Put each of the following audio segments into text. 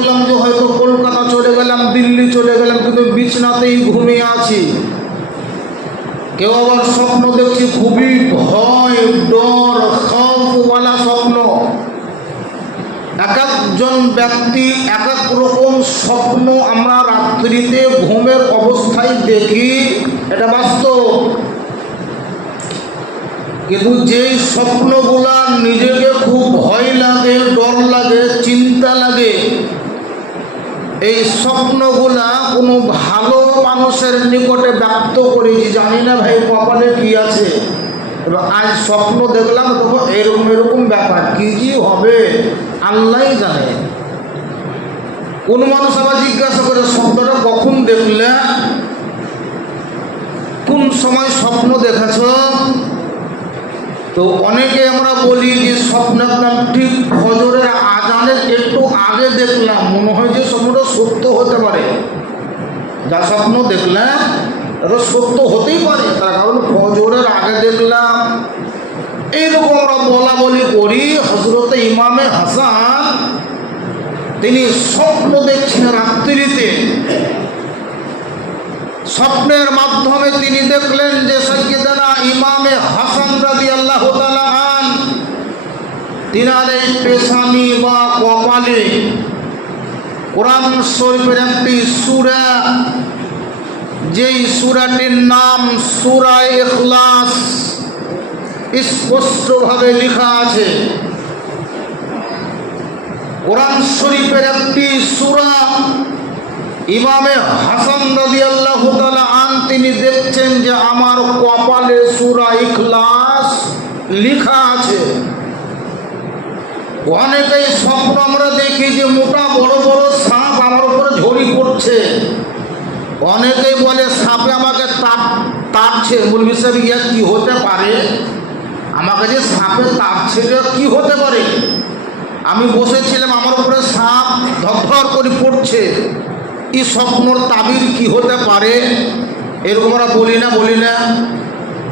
দেখলাম যে হয়তো কলকাতা চলে গেলাম, দিল্লি চলে গেলাম, কিন্তু বিছনাতেই ঘুমিয়ে আছি। কেউ আবার স্বপ্ন দেখছি খুবই ভয়, ডর, খৌফওয়ালা স্বপ্ন। এক একজন ব্যক্তি এক এক রকম স্বপ্ন আমরা রাত্রিতে ঘুমের অবস্থায় দেখি, এটা বাস্তব। কিন্তু যেই স্বপ্নগুলা নিজেকে খুব ভয় লাগে, ডর লাগে, চিন্তা লাগে, এই স্বপ্নগুলা কোনো ভালো মানুষের নিকটে ব্যক্ত করেছি, জানি না ভাই কপালে কি আছে, এবার আজ স্বপ্ন দেখলাম তবু এরকম এরকম ব্যাপার, কি যে হবে আল্লাহই জানে। কোন মানুষ আবার জিজ্ঞাসা করে স্বপ্নটা কখন দেখলে, কোন সময় স্বপ্ন দেখেছ? তো অনেকে আমরা বলি যে স্বপ্ন দেখলাম ঠিক ফজরের আজানের একটু আগে দেখলাম, মনে হয় যে স্বপ্নটা সত্য হতে পারে। যা স্বপ্ন দেখলাম এটা সত্য হতেই পারে, তার কারণ ফজরের আগে দেখলাম। এইরকম আমরা বলা বলি করি। হযরত ইমামে হাসান তিনি স্বপ্ন দেখছেন রাত্রিতে। স্বপ্নের মাধ্যমে তিনি দেখলেন যে সাইয়্যিদানা ইমামে হাসান রাদিয়াল্লাহু তাআলা আন তিনার এই পেশানি বা কপালে কোরআন শরীফের একটি সূরা, যেই সূরাটির নাম সূরা ইখলাস, স্পষ্টভাবে লেখা আছে। কোরআন শরীফের একটি সূরা, ইমামে হাসান রাদিয়াল্লাহু তাআলা আন তিনি দেখছেন যে আমার কপালে সূরা ইখলাস লেখা আছে। অনেকেই স্বপ্ন আমরা দেখি যে মোটা বড় বড় সাপ আমার উপরে ঝরি পড়ছে। অনেকেই বলে সাপে আমাকে তাড়ছে। বলবি সাহেব ইয়া কি হতে পারে? আমাকে যে সাপে তাড়ছে কি হতে পারে? আমি বসেছিলাম, আমার উপরে সাপ ধর করে পড়ছে, এই স্বপ্নর তাবির কি হতে পারে? এরকম আমরা বলি না।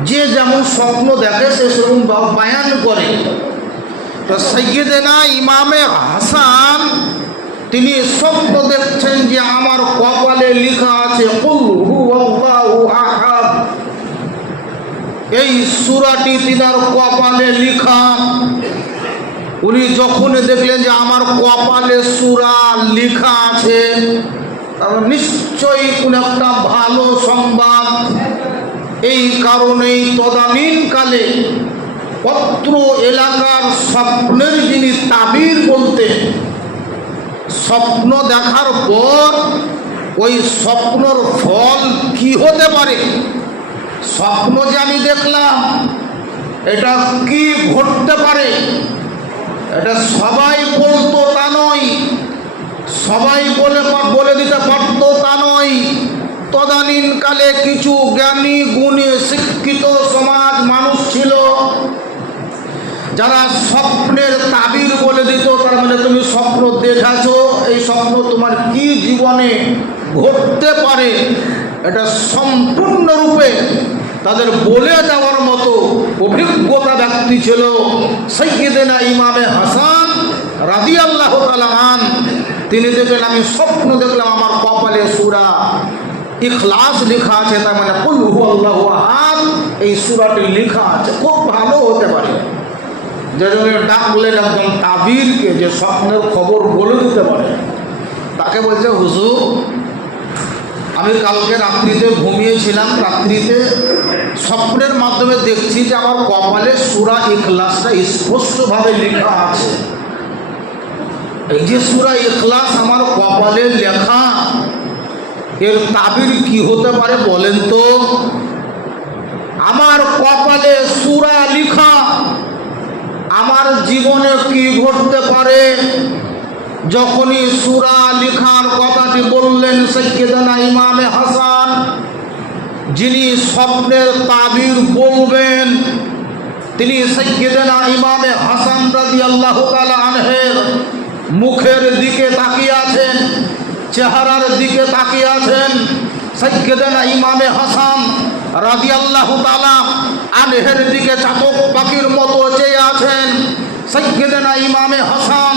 যে যেমন স্বপ্ন দেখে সে সেরকম বায়ান করে। তো সাইয়্যিদানা ইমামে হাসান তিনি স্বপ্ন দেখছেন যে আমার কপালে লেখা আছে কুল হুয়াল্লাহু আহাদ। এই সূরাটি তিনার কপালে লেখা। উনি যখন দেখলেন যে আমার কপালে সূরা লেখা আছে, কারণ নিশ্চয়ই কোন একটা ভালো সংবাদ। এই কারণেই তদানীনকালে পত্র এলাকার স্বপ্নের যিনি তাবির বলতেন, স্বপ্ন দেখার পর ওই স্বপ্নর ফল কি হতে পারে, স্বপ্ন যে আমি দেখলাম এটা কি ঘটতে পারে, এটা সবাই বলতো তা নয়, সবাই বলে দিতে পারতো তা নয়। তদানীনকালে কিছু জ্ঞানী গুণী শিক্ষিত সমাজ মানুষ ছিল যারা স্বপ্নের তাবির বলে দিত। তার মানে তুমি স্বপ্ন দেখাছো, এই স্বপ্ন তোমার কি জীবনে ঘটতে পারে এটা সম্পূর্ণরূপে তাদের বলে দেওয়ার মতো অভিজ্ঞতা ব্যক্তি ছিল সাইয়্যিদানা ইমামে হাসান রাদিয়াল্লাহু তাআলা আন। তিনি দেখলেন আমি স্বপ্ন দেখলাম আমার কপালে সূরা ইখলাস লেখা আছে, তার মানে কুল হুয়াল্লাহু আহাদ এই সূরাটি লেখা আছে। খুব ভালো হতে পারে। যেজন্য ডাকলেন একজন তাবিরকে যে স্বপ্নের খবর বলে দিতে পারে। তাকে বলছে হুজুর আমি কালকে রাত্রিতে ঘুমিয়েছিলাম, রাত্রিতে স্বপ্নের মাধ্যমে দেখছি যে আমার কপালে সূরা ইখলাসটা স্পষ্টভাবে লেখা আছে। এই যে সূরা ইখলাস আমার কপালে লেখা, এর তাবির কি হতে পারে বলেন তো? আমার কপালে সূরা লেখা, আমার জীবনে কি ঘটতে পারে? যখনই সূরা লেখার কথাটি বললেন সাইয়্যিদানা ইমামে হাসান, যিনি স্বপ্নের তাবির বলবেন, তিনি সাইয়্যিদানা ইমামে হাসান রাদিয়াল্লাহু তাআলা আনহের মুখের দিকে তাকিয়ে আছেন, চেহারার দিকে তাকিয়ে আছেন। সাইয়্যিদানা ইমামে হাসান রাদিয়াল্লাহু তাআলা আনহের দিকে চাতক পাখির মতো চেয়ে আছেন। সাইয়্যিদানা ইমামে হাসান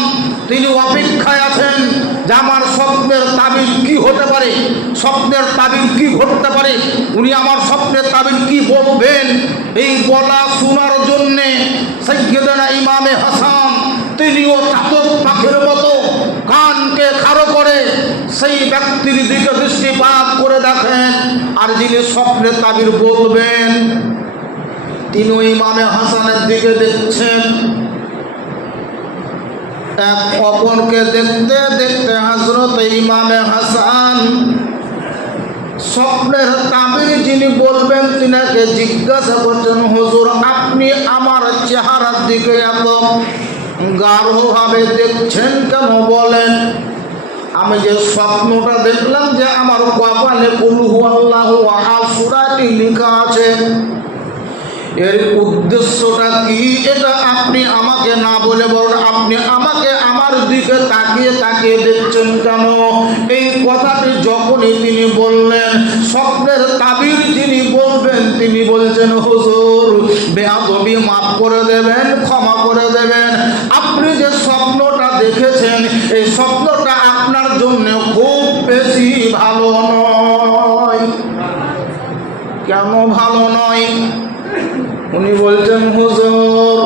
তিনি অপেক্ষায় আছেন যে আমার স্বপ্নের তাবিজ কি হতে পারে, স্বপ্নের তাবিজ কি ঘটতে পারে, উনি আমার স্বপ্নের তাবিজ কি বলবেন। এই বলা শোনার জন্যে সাইয়্যিদানা ইমামে হাসান তিনিও চাতক পাখির মতো কানকে খাড়ো করে সেই ব্যক্তির দিকে দৃষ্টিপাত করে দেখেন। আর যিনি স্বপ্নের তাবিজ বলবেন তিনিও ইমামে হাসানের দিকে দেখছেন। এক অপরকে দেখতে দেখতে হযরত ইমামে হাসান স্বপ্নের তাবির যিনি বলবেন তিনাকে জিজ্ঞাসা করছেন, হুজুর আপনি আমার চেহারার দিকে এত গাঢ়ভাবে দেখছেন কেন বলেন? আমি যে স্বপ্নটা দেখলাম যে আমার কপালে কুল হুয়াল্লাহু আহাদ সূরাটি লেখা আছে, এর উদ্দেশ্যটা কি এটা আপনি আমাকে না বলে বরং আপনি আমাকে আমার দিকে তাকিয়ে তাকিয়ে দেখছেন কেন? এই কথাটি যখনই তিনি বললেন, স্বপ্নের তাবির যিনি বলবেন তিনি বলছেন, হুজুর বেয়াদবি মাফ করে দেবেন, ক্ষমা করে দেবেন, আপনি যে স্বপ্নটা দেখেছেন এই স্বপ্নটা আপনার জন্য খুব বেশি ভালো নয়। কেন ভালো নয়? উনি বলছেন, হুজুর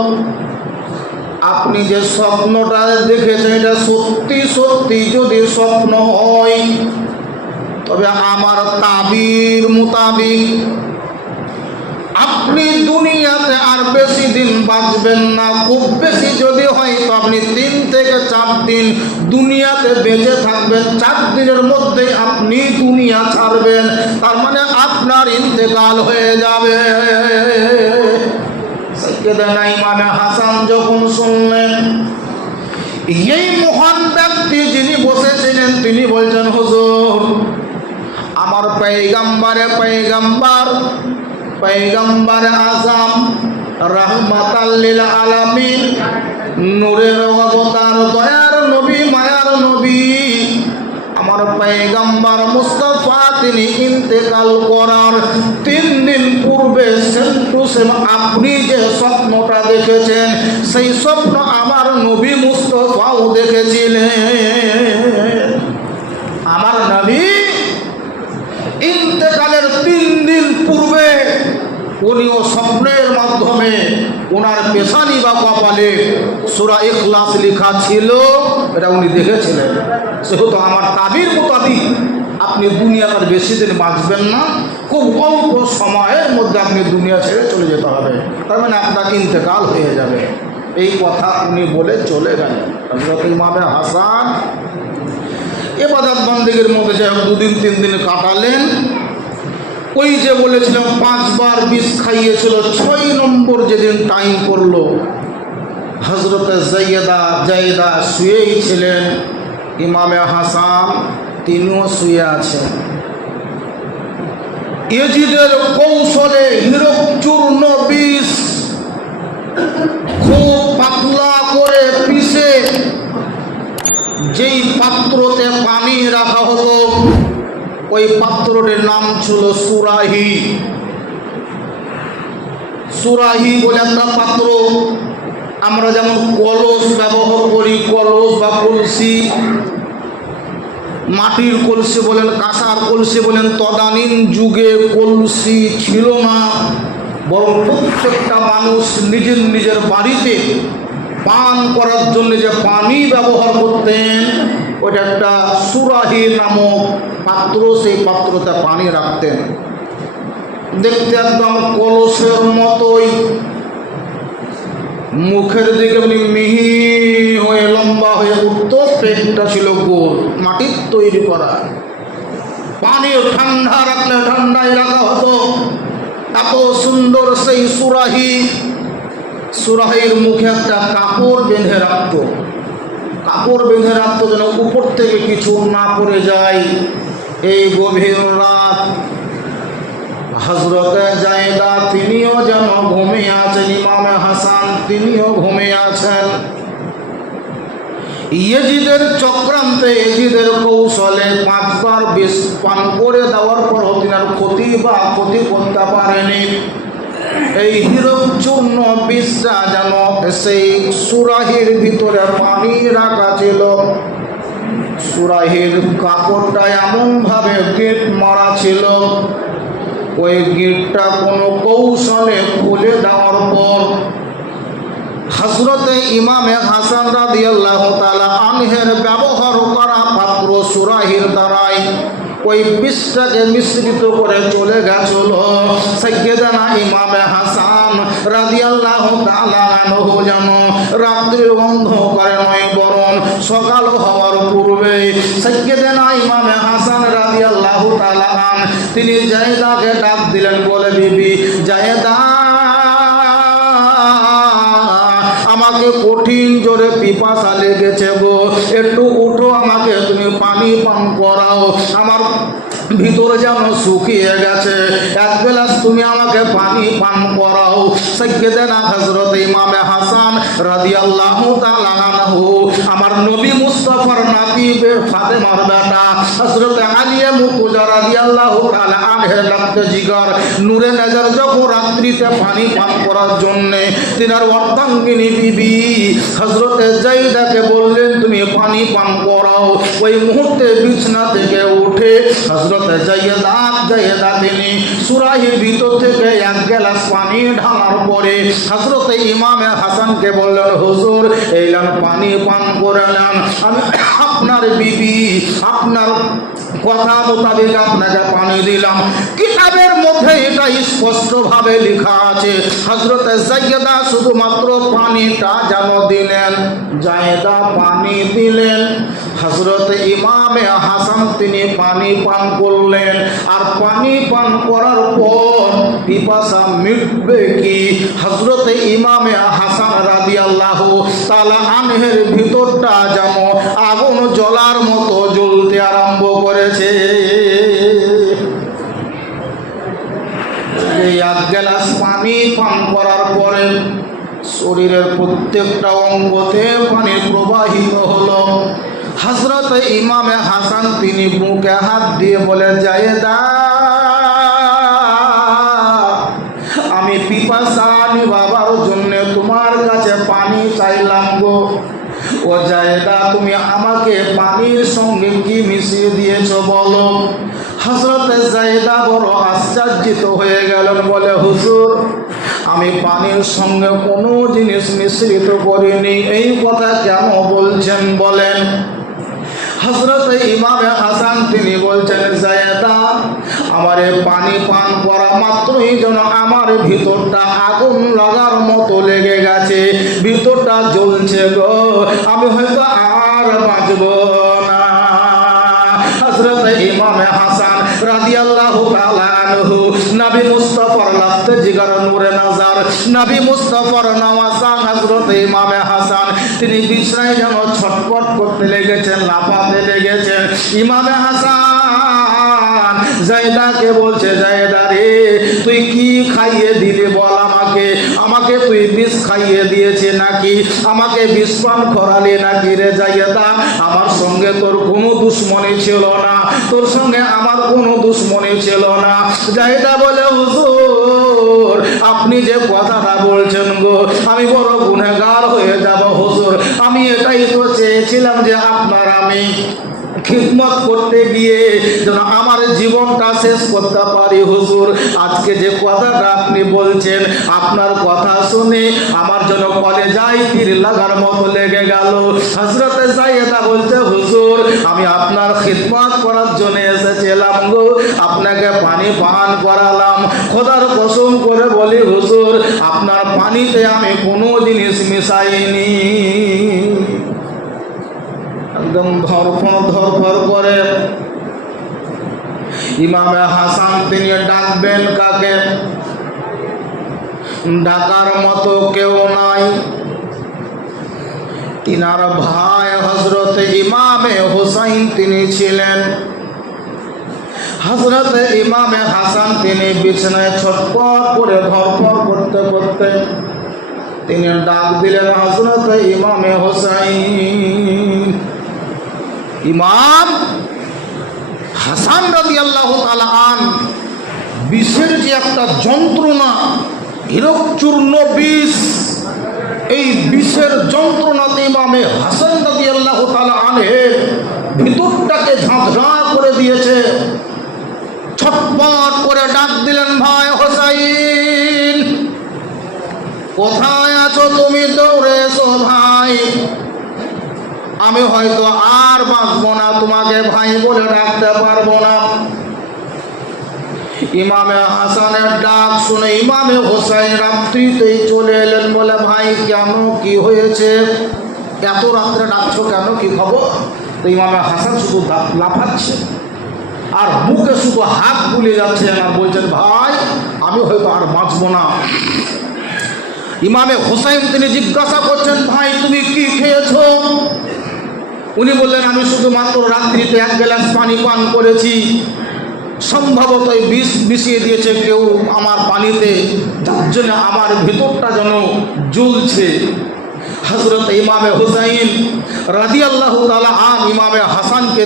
আপনি যে স্বপ্নটা দেখেছেন এটা সত্যি সত্যি যদি স্বপ্ন হয় তবে আমার তাবির মোতাবিক আপনি দুনিয়াতে আর বেশি দিন বাঁচবেন না। খুব বেশি যদি হয় তো আপনি 3 থেকে 4 দিন দুনিয়াতে বেঁচে থাকবেন, 4 দিনের মধ্যেই আপনি দুনিয়া ছাড়বেন, তার মানে আপনার ইন্তেকাল হয়ে যাবে। সাইয়্যিদানা ইমামে হাসান যখন শুনলেন, এই মহান ব্যক্তি যিনি বসেছিলেন তিনি বলছেন, হুজুর আমার পয়গম্বর আযম রাহমাতাল লিল আলামিন নূরের অবতার দয়ার নবী মায়ার নবী আমার পয়গম্বর মুস্তাফা তিনি ইন্তেকাল করার 3 দিন পূর্বে সেম টু সেম আপনি যে স্বপ্নটা দেখেছেন সেই স্বপ্ন আমার নবী মুস্তাফাও দেখেছিলেন। আমার নবী ইন্তেকালের 3 দিন পূর্বে উনিও স্বপ্নের মাধ্যমে ওনার পেশানি বা কপালে সূরা ইখলাস লেখা ছিল, এটা উনি দেখেছিলেন। সেহেতু আমার তাবির মোতাবিক আপনি দুনিয়ার বেশি দিন বাঁচবেন না, খুব অল্প সময়ের মধ্যে আপনি দুনিয়া ছেড়ে চলে যেতে হবে, তার মানে আপনার ইন্তেকাল হয়ে যাবে। এই কথা উনি বলে চলে গেলেন। হযরত ইমামে হাসান ইবাদত বন্দেগীর মধ্যে যে 2 দিন 3 দিন কাটালেন, ওই যে বলেছিলাম 5 বার বিষ খাইয়েছিল, 6 নম্বর যেদিন টাইম পড়লো হযরত জায়েদা শুয়েই ছিলেন, ইমামে হাসান তিনিও শুয়ে আছেন। ইয়াজিদের কৌশলে হীরক চূর্ণ বিষ খুব পাতলা করে পিষে যেই পাত্রতে পানি রাখা হলো ওই পাত্রটির নাম ছিল সুরাহি। সুরাহি বলে একটা পাত্র, আমরা যেমন কলস ব্যবহার করি, কলস বা কলসি, মাটির কলসি বলেন, কাঁসার কলসি বলেন, তদানীন যুগে কলসি ছিল না, বরং প্রত্যেকটা মানুষ নিজের নিজের বাড়িতে পান করার জন্য যে পানি ব্যবহার করতেন ওটা একটা সুরাহি নামক পাত্র, সেই পাত্রতে পানি রাখতেন। দেখতে একদম কলসের মতোই, মুখের দিকে উনি মিহি হয়ে লম্বা হয়ে উঠত, পেটটা ছিল গোল, মাটির তৈরি করা। পানি ঠান্ডা রাখলে ঠান্ডায় রাখা হতো, এত সুন্দর সেই সুরাহি। সুরাহির মুখে একটা কাপড় বেঁধে রাখতো, যেন উপর থেকে কিছু না পড়ে যায়। এই গভীর রাত হযরত জায়েদা তিনিও যেন ঘুমিয়ে আছেন, ইমামে হাসান তিনিও ঘুমিয়ে আছেন। ইয়াজিদের চক্রান্তে, ইয়াজিদের কৌশলে 5 বার বিষ পান করে দেওয়ার পর তিনার ক্ষতি করতে পারেনি। এই হীরক চূর্ণ বিষটা যেন সেই সুরাহির ভিতরে পানি রাখা ছিল, সুরাহির কাপড়টা এমনভাবে গিট মারা ছিল, ওই গিটটা কোনো কৌশলে খুলে দেওয়ার পর হযরতে ইমামে হাসান রাদিয়াল্লাহু তাআলা আনহের ব্যবহার করা পাত্র সুরাহির দ্বারাই ওই বিষটাকে মিশ্রিত করে চলে গেছিল। সাইয়্যিদানা ইমামে হাসান রাদিয়াল্লাহু তাআলা আনহু যেন রাত্রির অন্ধকারে নয় বরং সকাল হওয়ার পূর্বে সাইয়্যিদানা ইমামে হাসান রাদিয়াল্লাহু তাআলা আন তিনি জায়েদাকে ডাক দিলেন, বলে বিবি জায়েদা, আমাকে কঠিন জোরে পিপাসা লেগেছে গো, একটু উঠো, আমাকে তুমি পানি পান করাও, আমার ভিতরে যেন শুকিয়ে গেছে, এক গ্লাস তুমি আমাকে পানি পান করাও। সাইয়্যিদানা হযরত ইমামে হাসান রাদিয়াল্লাহু তাআলা আনহু আমার নবী মুস্তাফার নাতি ফাতেমার বেটা হযরত আলী মুর্তজা রাদিয়াল্লাহু তাআলা আনহের রক্ত জিগার নূরে নজর যখন রাত্রিতে পানি পান করার জন্য তিনার অর্ধাঙ্গিনী বিবি হযরত জাইদাকে বললেন, তুমি পানি পান করাও। ওই মুহূর্তে বিছানা থেকে উঠে হযরত জায়েদা তিনি সুরাহির ভিতর থেকে এক গ্লাস পানি ঢালার পরে হযরত ইমামে হাসানকে বললেন, হুজুর এই লান পানি পান করে নেন, আমি আপনার বিবি আপনার কথা মোতাবেক আপনাকে পানি দিলাম। কিতাবের মধ্যে এটা স্পষ্টভাবে লেখা আছে, হযরত জায়েদা শুধুমাত্র পানিটা যেন দিলেন, জায়েদা পানি দিলেন, হযরত ইমামে হাসান তিনি পানি পান করলেন। আর পানি পান করার পর পিপাসা মিটবে কি? হযরত ইমামে হাসান রাদিয়াল্লাহু তাআলা আনহের ভিতরটা যেন আগুন জ্বলার মতো জ্বলতে আরম্ভ করেছে। এই এক গ্লাস পানি পান করার পরে শরীরের প্রত্যেকটা অঙ্গতে পানি প্রবাহিত হলো। হযরত ইমামে হাসান তিনি বুকে হাত দিয়ে বলে, জায়েদা, আমি পিপাসা নিবাবার জন্য তোমার কাছে পানি চাইলাম গো। ও জায়েদা, তুমি আমাকে পানির সঙ্গে কি মিশিয়ে দিয়েছো বলো। হযরত জায়েদা বড় আশ্চর্যিত হয়ে গেলেন, বলে, হুজুর আমি পানির সঙ্গে কোনো জিনিস মিশ্রিত করিনি, এই কথা কেন বলছেন বলেন। হযরত ইমামে হাসান তিনি বলছেন, জায়েদা, আমার পানি পান করা মাত্রই যেন আমার ভিতরটা আগুন লাগার মতো লেগে গেছে, ভিতরটা জ্বলছে গো, আমি হয়তো আর বাঁচব না। হযরত ইমামে হাসান রাদিয়াল্লাহু তাআলা আনহু নবী মুস্তাফার লাফতে জিগার নূরে নজর নবী মুস্তাফার নওয়াজা হযরত ইমামে হাসান তিনি বিছানায় যেন ছটফট করতে লেগেছেন, লাফাতে লেগেছেন। ইমামে হাসান জায়েদাকে বলছে, জায়েদা রে, তুই কি খাইয়ে দিলি বল আমাকে, আমাকে তুই বিষ খাইয়ে দিয়েছে নাকি, আমাকে বিষ পান করালি নাকি রে জায়েদা? আমার সঙ্গে তোর কোনো দুশ্মনী ছিল না, তোর সঙ্গে আমার কোনো দুশ্মনী ছিল না। জায়েদা বলে, হুজুর আপনি যে কথাটা বলছেন গো, আমি বড় গুনাহগার হয়ে যাব হুজুর, আমি এটাই তো চেয়েছিলাম যে আপনার আমি খিদমত করতে গিয়ে যেন আমার জীবনটা শেষ করতে পারি হুজুর। আজকে যে কথাটা আপনি বলছেন, আপনার কথা শুনে আমার জন্য কলেজায় তীর লাগার মতো লেগে গেল। হযরত জায়েদা বলছে, হুজুর আমি আপনার খিদমত করার জন্য এসেছিলাম গো, আপনাকে পানি পান করালাম, খোদার কসম করে বলি হুজুর আপনার পানিতে আমি কোনো জিনিস মিশাইনি। একদম ধরফর করে ইমামে হাসান তিনি ডাকবেন কাকে? ডাকার মতো কেউ নাই। তিনার ভাই হযরত ইমামে হুসাইন তিনি ছিলেন। হযরত ইমামে হাসান তিনি বিছানায় ছটফট করে ধরফর করতে করতে তিনি ডাক দিলেন, হযরত ইমামে হুসাইন। ইমাম হাসান রাদিয়াল্লাহু তাআলা আন বিষের যে একটা যন্ত্রণা, হীরকচূর্ণ বিষ, এই বিষের যন্ত্রণাতে ইমামে হাসান রাদিয়াল্লাহু তাআলা আনহের ভিতর বুকটাকে ঝাঁঝরা করে দিয়েছে। ছটপট করে ডাক দিলেন, ভাই হোসাইন, কোথায় আছো তুমি? দৌড়ে এসো ভাই, আমি হয়তো আর বাঁচবো না, তোমাকে ভাই বলে ডাকতে পারবো না। ইমামে হাসানের ডাক শুনে ইমামে হোসাইন রাত্রিতেই চলে এলেন। বলে, ভাই কেন, কি হয়েছে? এত রাত্রে ডাকছো কেন, কি খবর? তো ইমামে হাসান শুধু লাফাচ্ছে আর মুখে শুধু হাত বুলে যাচ্ছেন আর বলছেন, ভাই আমি হয়তো আর বাঁচবো না। ইমামে হোসাইন তিনি জিজ্ঞাসা করছেন, ভাই তুমি কি খেয়েছো? উনি বললেন, আমি শুধুমাত্র রাত্রিতে 1 গ্লাস পানি পান করেছি, সম্ভবত বিষ মিশিয়ে দিয়েছে কেউ আমার পানিতে, যার জন্য আমার ভিতরটা যেন জ্বলছে। হযরত ইমামে হুসাইন রাদিয়াল্লাহু তাআলা আন ইমামে হাসানকে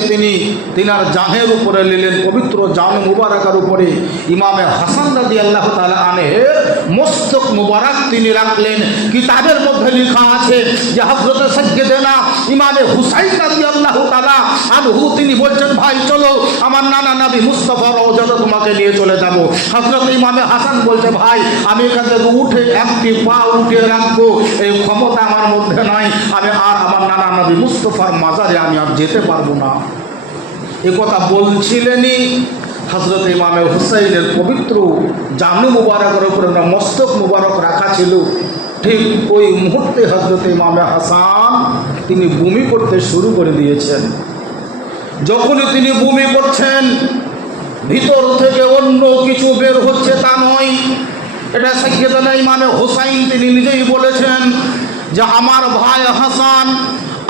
তিনার জানের উপরে নিলেন, পবিত্র জান মুবারকার উপরে ইমামে হাসান রাদিয়াল্লাহু তাআলা আনহের মস্তক মুবারক তিনি রাখলেন। কিতাবের মধ্যে লেখা আছে যে হযরত সাইয়্যিদানা ইমামে হুসাইন রাদিয়াল্লাহু তাআলা আনহু তিনি বলছেন, ভাই চলো আমার নানা নবী মুস্তাফা রওজাতে তোমাকে নিয়ে চলে যাব। হযরত ইমামে হাসান বলছে, ভাই আমি এখান থেকে উঠে একটি পা উঠিয়ে রাখবো, এই ক্ষমতা আমার মধ্যে নাই, আমি আর আমার নানা নবী মুস্তাফার মাজারে আমি আর যেতে পারবো না। এ কথা বলছিলেনই হযরত ইমামে হুসাইনের পবিত্র জানু মুবারকের উপরে মস্তক মুবারক রাখা ছিল। ঠিক ওই মুহূর্তে হযরত ইমামে হাসান তিনি বমি করতে শুরু করে দিয়েছেন। যখনই তিনি বমি করছেন, ভিতর থেকে অন্য কিছু বের হচ্ছে তা নয়, এটা সাইয়্যিদানা ইমামে হুসাইন তিনি নিজেই বলেছেন যে আমার ভাই হাসান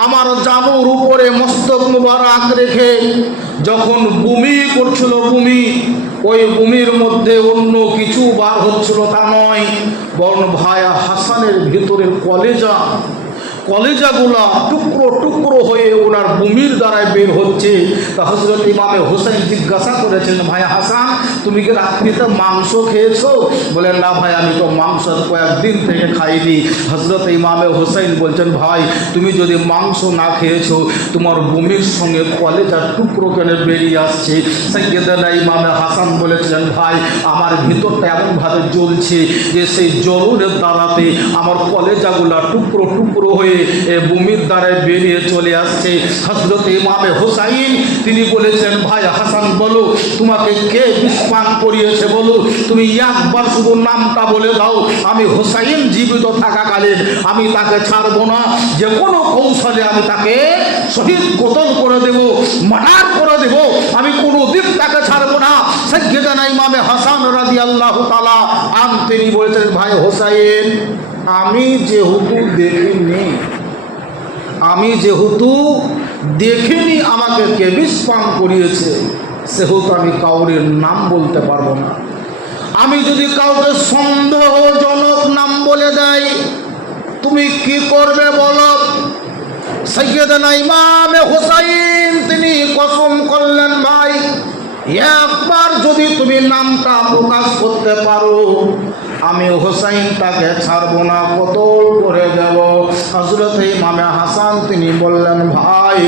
আমার জানুর উপরে মস্তক মুবারক রেখে যখন বমি করছিল, ওই বমির মধ্যে অন্য কিছু বার হচ্ছিল তা নয়, বরং ভাই হাসানের ভিতরের কলেজাগুলা টুকরো টুকরো হয়ে ওনার বমির দ্বারায় বের হচ্ছে। তা হযরত ইমামে হুসাইন জিজ্ঞাসা করেছেন, ভাই হাসান তুমি কি রাত্রিতে মাংস খেয়েছো? বলেন, না ভাই আমি তো মাংস কয়েকদিন থেকে খাইনি। হযরত ইমামে হুসাইন বলছেন, ভাই তুমি যদি মাংস না খেয়েছো, তোমার বমির সঙ্গে কলেজার টুকরো কেন বেরিয়ে আসছে? সাইয়্যিদানা ইমামে হাসান বলেছিলেন, ভাই আমার ভিতরটা এমনভাবে জ্বলছে যে সেই জ্বলনের দ্বারাতে আমার কলেজাগুলা টুকরো টুকরো হয়ে বমির দ্বারায় বেরিয়ে চলে আসছে। হযরত ইমামে হুসাইন তিনি বলেছেন, ভাই হাসান বলো তোমাকে কে বিষ পান করিয়েছে, বলো, তুমি একবার শুধু নামটা বলে দাও, আমি হুসাইন জীবিত থাকাকালীন আমি তাকে ছাড়বো না, যে কোনো কৌশলে আমি তাকে শহীদ কতল করে দেব, মার্ডার করে দেব, আমি কোনোদিন তাকে ছাড়বো না। সাইয়্যিদানা ইমামে হাসান রাদিয়াল্লাহু তাআলা আন তিনি বলেছেন, ভাই হুসাইন আমি যেহেতু দেখিনি আমাকে কে বিষ পান করিয়েছে, সেহেতু আমি কাউরের নাম বলতে পারবো না। আমি যদি কাউকে সন্দেহজনক নাম বলে দেয়, তুমি কি করবে বলো? সাইয়্যিদানা ইমামে হুসাইন তিনি কসম করলেন, ভাই একবার যদি তুমি নামটা প্রকাশ করতে পারো, আমি হুসাইনটাকে ছাড়বো না, কতল করে দেব। হযরত ইমামে হাসান তিনি বললেন, ভাই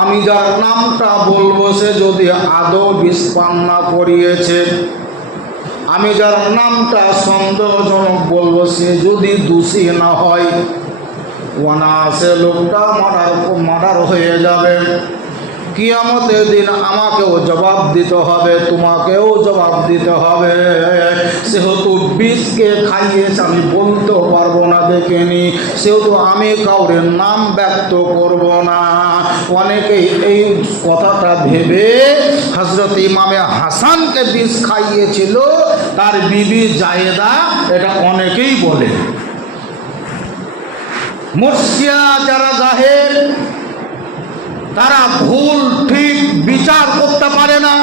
আমি যার নামটা বলবো সে যদি আদৌ বিষ পান না করিয়েছে, আমি যার নামটা সন্দেহজনক বলবো সে যদি দোষী না হয়, অনায়াসে লোকটা মার্ডার হয়ে যাবে। কিয়ামতের দিন আমাকেও জবাব দিতে হবে, তোমাকেও জবাব দিতে হবে। সেহেতু বিষকে খাইয়েছে আমি বলতেও পারবো না দেখিনি, সেহেতু আমি কাউরের নাম ব্যক্ত করব না। অনেকেই এই কথাটা ভেবে হযরত ইমামে হাসানকে বিষ খাইয়েছিল তার বিবি জায়েদা, এটা অনেকেই বলে। মুর্শিয়া যারা জাহেল তারা ভুল ঠিক বিচার করতে পারে না,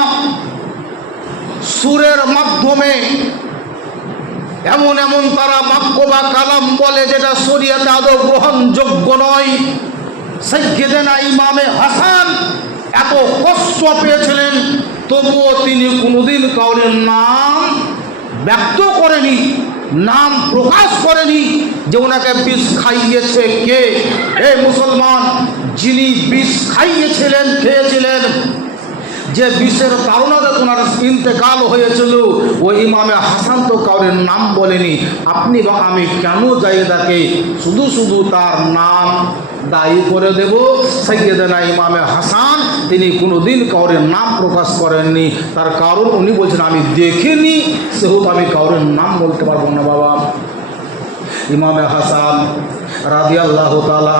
সুরের মাধ্যমে এমন এমন তারা বাক্য বা কালাম বলে যেটা শরীয়তে আদৌ গ্রহণযোগ্য নয়। সাইয়্যিদানা ইমামে হাসান এত কষ্ট পেয়েছিলেন, তবুও তিনি কোনোদিন কাউরের নাম ব্যক্ত করেনি, নাম প্রকাশ করেনি যে ওনাকে বিষ খাইয়েছে কে। এই মুসলমান, যিনি বিষ খেয়েছিলেন, যে বিষের তাড়নাতে ওনার ইন্তেকাল হয়েছিল, ওই ইমামে হাসান তো কাউরের নাম বলেনি। আপনি বা আমি কেন জায়েদাকে শুধু শুধু তার নাম দায়ী করে দেব? সাইয়েদনা ইমামে হাসান তিনি কোনোদিন কাউরের নাম প্রকাশ করেননি। তার কারণ উনি বলছেন আমি দেখিনি, সেহেতু আমি কাউরের নাম বলতে পারবো না। বাবা ইমামে হাসান রাদিয়াল্লাহু তাআলা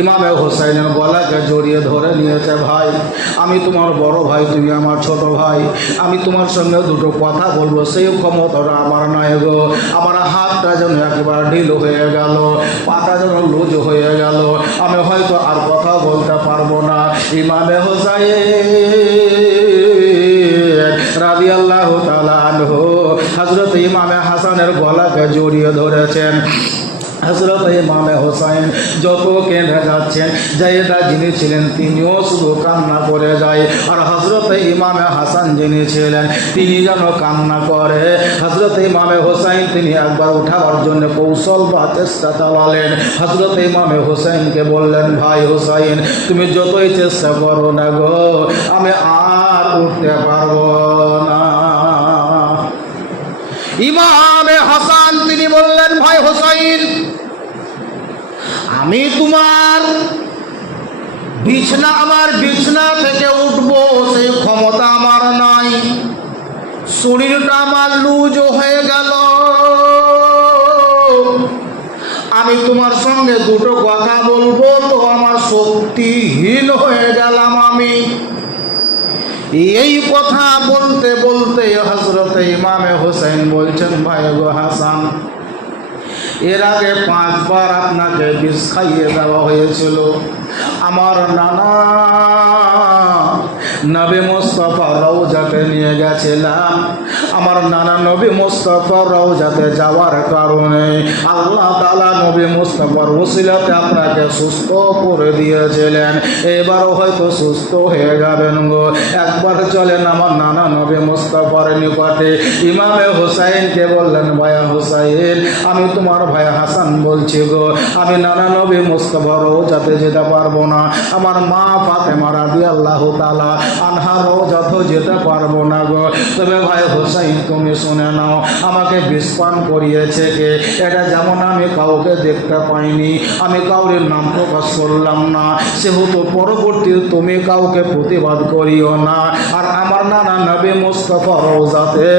ইমামে হোসাইনের গলাকে জড়িয়ে ধরে নিয়েছে। ভাই, আমি তোমার বড় ভাই, তুমি আমার ছোট ভাই, আমি তোমার সঙ্গে দুটো কথা বলবো, সেই ক্ষমতাটা আমার নয় গো। আমার হাতটা যেন একেবারে ঢিল হয়ে গেল, পাটা যেন লুজ হয়ে গেল, আমি হয়তো আর কথা বলতে পারবো না। ইমামে হোসাইন রাদিয়াল্লাহু তাআলা আনহু হযরত ইমামে হাসানের গলাকে জড়িয়ে ধরেছেন। হযরত ইমামে হোসাইন যত কেঁদে যাচ্ছেন, জায়েদা যিনি ছিলেন তিনিও শুধু কান্না করে যায়। আর হযরত ইমামে হাসান যিনি ছিলেন তিনি যেন কান্না করে। হযরত ইমামে হোসাইন তিনি একবার উঠাবার জন্য কৌশল বা চেষ্টা চালালেন। হযরত ইমামে হোসাইনকে বললেন, ভাই হোসাইন, তুমি যতই চেষ্টা করো না গো, আমি আর উঠতে পারবো না। ইমামে হাসান তিনি বললেন, ভাই হোসাইন, আমি তোমার আমার বিছনা থেকে উঠবো সেই ক্ষমতা আমার নাই, শরীরটা আমার লুজ হয়ে গেল, আমি তোমার সঙ্গে দুটো কথা বলবো তো আমার শক্তিহীন হয়ে গেলাম আমি। এই কথা বলতে বলতে হযরত ইমামে হোসেন বলছেন, ভাই গো হাসান, এর আগে 5 বার আপনাকে বিষ খাইয়ে দেওয়া হয়েছিল। আমার নানা নবী মুস্তাফা রওজাতে নিয়ে গেছিলাম। আমার নানা নবী মুস্তাফা রওজাতে যাওয়ার কারণে আল্লাহ তাআলা নবী মুস্তাফার ওসিলাতে আপনাকে সুস্থ করে দিয়েছিলেন। এবারও হয়তো সুস্থ হয়ে যাবেন গো। একবার চলেন আমার নানা নবী মুস্তাফার নিকটে। ইমামে হোসাইনকে বললেন, ভাইয়া হোসাইন, আমি তোমার ভাই হাসান বলছি গো, আমি নানা নবী মুস্তাফা রওজাতে যেতে পারবো না। আমার মা ফাতেমা রাদিয়াল্লাহু তাআলা আনহা রওজাতেও যেতে পারবো না গো। তবে ভাই হোসাইন, তুমি শুনে নাও, আমাকে বিষ পান করিয়েছে কে? এটা যেমন আমি কাউকে দেখতে পাইনি, আমি কাউরের নাম প্রকাশ করলাম না, সেহেতু পরবর্তী তুমি কাউকে প্রতিবাদ করিও না। আর আমার নানা নবী মুস্তাফা রওজাতে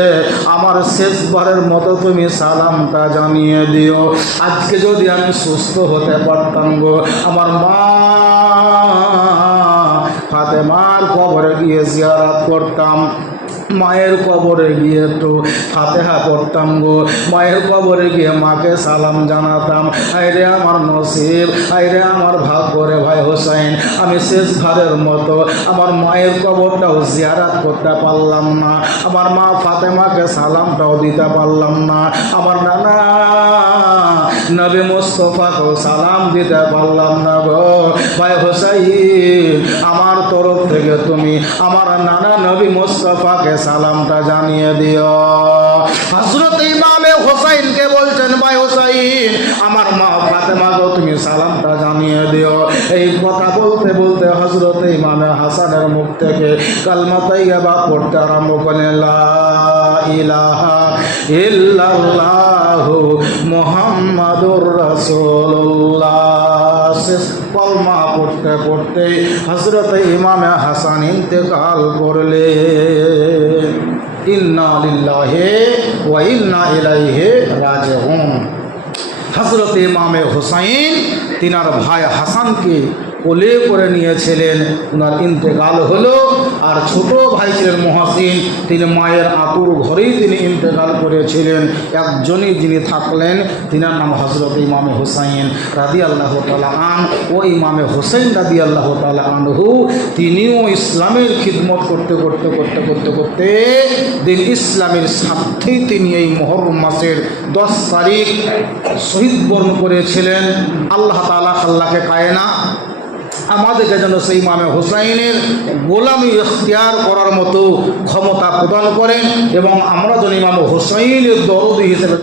আমার শেষবারের মতো তুমি সালামটা জানিয়ে দিও। আজকে যদি আমি সুস্থ হতে পারতাম গো, আমার মা ফাতেমার কবরে গিয়ে জিয়ারত করতাম, মায়ের কবরে গিয়ে একটু ফাতেহা পড়তাম গো, মায়ের কবরে গিয়ে মাকে সালাম জানাতাম। আইরে আমার নসিব, আইরে আমার ভাগ্য রে ভাই হোসাইন, আমি শেষবারের মতো আমার মায়ের কবরটাও জিয়ারত করতে পারলাম না, আমার মা ফাতেমাকে সালামটাও দিতে পারলাম না, আমার নানা নবী মুস্তাফাকেও সালাম দিতে পারলাম না গো। ভাই হোসাইন, আমার তরফ থেকে তুমি আমার নানা নবী মুস্তাফাকে সালামটা জানিয়ে দিও। হযরত ইমামে হোসাইনকে বলছেন, ভাই হোসাইন, আমার মা ফাতেমাকেও তুমি সালামটা জানিয়ে দিও। এই কথা বলতে বলতে হযরত ইমামে হাসানের মুখ থেকে কালমা তাইয়্যিবা পড়তে আরম্ভ করলেন, লা ইলাহা ইল্লাল্লাহু মুহাম্মাদুর রাসূলুল্লাহ। শেষ কলমা পড়তে পড়তে হযরত ইমামে হাসান ইন্তেকাল করলেন। ইন্না লিল্লাহি ওয়া ইন্না ইলাইহি রাজিউন। হযরত ইমামে হোসাইন তিনার ভাই হাসানকে কোলে করে নিয়েছিলেন, ওনার ইন্তেকাল হলো। আর ছোট ভাই ছিলেন মহসিন, তিনি মায়ের আতুর ঘরেই তিনি ইন্তেকাল করেছিলেন। একজনই যিনি থাকলেন, তিনার নাম হযরত ইমামে হোসাইন রাদিয়াল্লাহু তাআলা আন। ও ইমামে হোসেন রাদিয়াল্লাহু তাআলা আনহু তিনিও ইসলামের খিদমত করতে করতে করতে করতে করতে দিন ইসলামের স্বার্থেই তিনি এই মুহররম মাসের 10 তারিখ শহীদ বরণ করেছিলেন। আল্লাহ তাআলা আল্লাহকে কায়না আমাদেরকে যেন সেই ইমামে হোসাইনের গোলামি ইখতিয়ার করার মতো ক্ষমতা প্রদান করেন এবং আমরা যেন ইমামে হোসাইনের দরদি হিসেবে